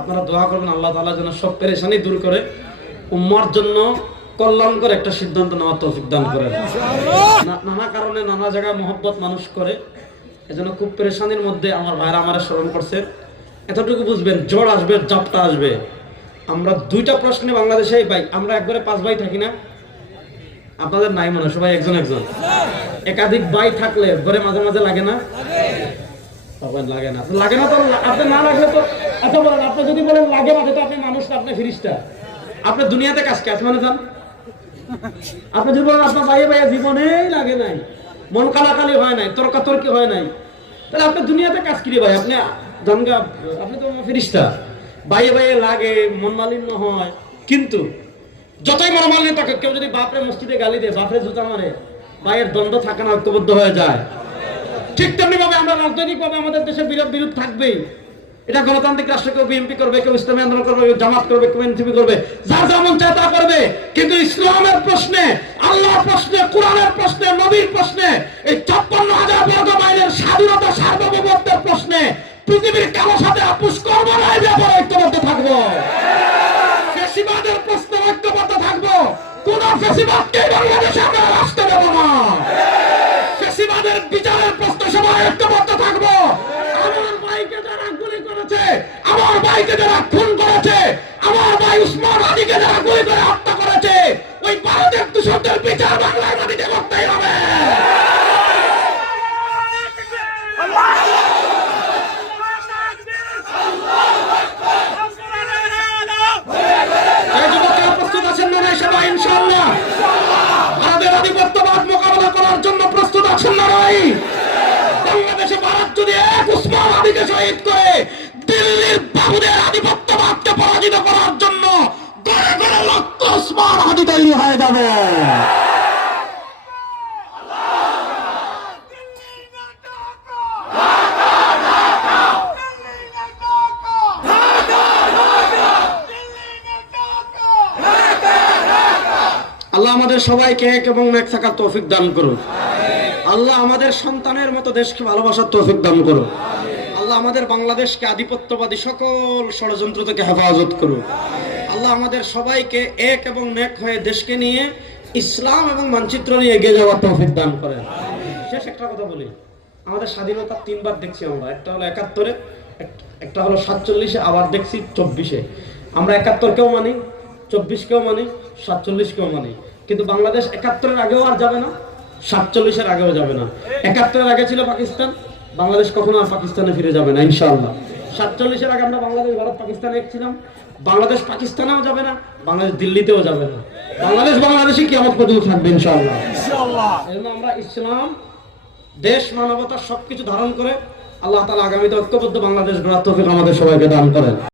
আপনারা দোয়া করবেন আল্লাহ তাআলা যেন সব পেরেশানি দূর করে উম্মার জন্য কল্যাণকর একটা সিদ্ধান্ত নেওয়ার তৌফিক দান করেন। নানা কারণে নানা জায়গায় মহব্বত মানুষ করে, এজন্য খুব পেরেশানির মধ্যে আমার ভাইরা আমারে স্মরণ করছে। এতটুকু বুঝবেন, ঝড় আসবে, ঝাপটা আসবে। আমরা দুইটা প্রশ্নে বাংলাদেশে ভাই, আমরা একবারে 5 ভাই থাকি না? আপনাদের নাই মনে, সবাই একজন একজন। একাধিক ভাই থাকলে ঘরে মাঝে মাঝে লাগে না? লাগে না, লাগে না তো আপনি না লাগলে তো আচ্ছা বলেন, আপনি যদি বলেন লাগে মাঝে, তো আপনি মানুষ, আপনি ফিরিস্তা, আপনি দুনিয়াতে কাজ কি আসমানে যান? আপনি যদি বলেন আপনার ভাইয়ে ভাইয়া জীবনেই লাগে নাই, মন কালাকালি হয় নাই, তর্কাতর্কি হয় নাই, তাহলে আপনি দুনিয়াতে কাজ কি রে ভাই? আপনি জানগা, আপনি তো ফিরিস্তা। ভাইয়ে ভাইয়ে লাগে, মন মালিন্য হয়, কিন্তু যতই মনোমালিন্য থাকে, কেউ যদি বাপরে মসজিদে গালি দেয়, বাপরে জুতা মারে, ভাইয়ের দ্বন্দ্ব থাকে না, ঐক্যবদ্ধ হয়ে যায়। ঠিক তেমনি ভাবে আমরা রাজনৈতিক ভাবে আমাদের দেশে বিরোধ থাকবেই। এটা গণতান্ত্রিক রাষ্ট্র, কেউ বিএনপি করবে, কেউ ইসলামী আন্দোলন করবে, কেউ জামাত করবে, কেউ এনসিপি করবে, যার যেমন চায় তা করবে। কিন্তু ইসলামের প্রশ্নে, আল্লাহর প্রশ্নে, কোরআনের প্রশ্নে, নবীর প্রশ্নে, এই ৫৬,০০০ বর্গ মাইলের স্বাধীনতা সার্বভৌমত্বের প্রশ্নে পৃথিবীর কারো সাথে আপোষ করবো না, এই ব্যাপারে ঐক্যবদ্ধ থাকবো। ফ্যাসিবাদের প্রশ্নে ঐক্যবদ্ধ থাকবো। কোন ফ্যাসিবাদকে বাংলাদেশে আমরা রাষ্ট্র দেব না। ফ্যাসিবাদের বিচারের প্রশ্নে সবাই ঐক্যবদ্ধ থাকবো। আমার ভাইকে যারা গুলি করেছে, আমার ভাইকে যারা খুন করেছে, আমার ভাই উসমান হাদিকে যারা গুলি করে হত্যা করেছে, ওই ভারতের দূষণদের বিচার বাংলার মাটিতে করতেই হবে। প্রস্তুত আছেন না সবাই? ইনশাআল্লাহ ভারতের আধিপত্যবাদ মোকাবেলা করার জন্য প্রস্তুত আছেন না ভাই? বাংলাদেশে ভারত যদি এক উসমান হাদিকে শহীদ করে দিল্লির বাবুদের আধিপত্যবাদকে পরাজিত করার জন্য গড়ে গড়ে লক্ষ উসমান হাদি তৈরি হয়ে যাবে। আল্লাহ আমাদের সবাইকে এক এবং এক থাকার তৌফিক দান করুন। আল্লাহ আমাদের সন্তানের মতো দেশকে ভালোবাসার তৌফিক দান করুন। আল্লাহ আমাদের বাংলাদেশকে আধিপত্যবাদী সকল ষড়যন্ত্র থেকে হেফাজত করুন। আল্লাহ আমাদের সবাইকে এক এবং নেক হয়ে দেশকে নিয়ে ইসলাম এবং মানচিত্র নিয়ে এগিয়ে যাওয়ার তৌফিক দান করেন। শেষ একটা কথা বলি, আমাদের স্বাধীনতা 3 বার দেখছি আমরা। একটা হলো ৭১-এ, একটা হলো ৪৭-এ, আবার দেখছি ২৪-এ। আমরা ৭১-কেও মানি, ২৪-কেও মানি, ৪৭-কেও মানি। কিন্তু বাংলাদেশ ৭১-এর আগেও আর যাবে না, ৪৭-এর আগেও যাবে না। ৭১-এর আগে ছিল পাকিস্তান, বাংলাদেশ কখনো আর পাকিস্তানে ফিরে যাবে না ইনশাআল্লাহ। ৪৭-এর আগে আমরা বাংলাদেশ, ভারত, পাকিস্তানে এক ছিলাম, বাংলাদেশ পাকিস্তানেও যাবে না, বাংলাদেশ দিল্লিতেও যাবে না। বাংলাদেশ বাংলাদেশই কিয়ামত পর্যন্ত থাকবে ইনশাআল্লাহ। এজন্য আমরা ইসলাম, দেশ, মানবতা সবকিছু ধারণ করে আল্লাহ তাআলা আগামীতে ঐক্যবদ্ধ বাংলাদেশ গড়ার তৌফিক আমাদের সবাইকে দান করেন।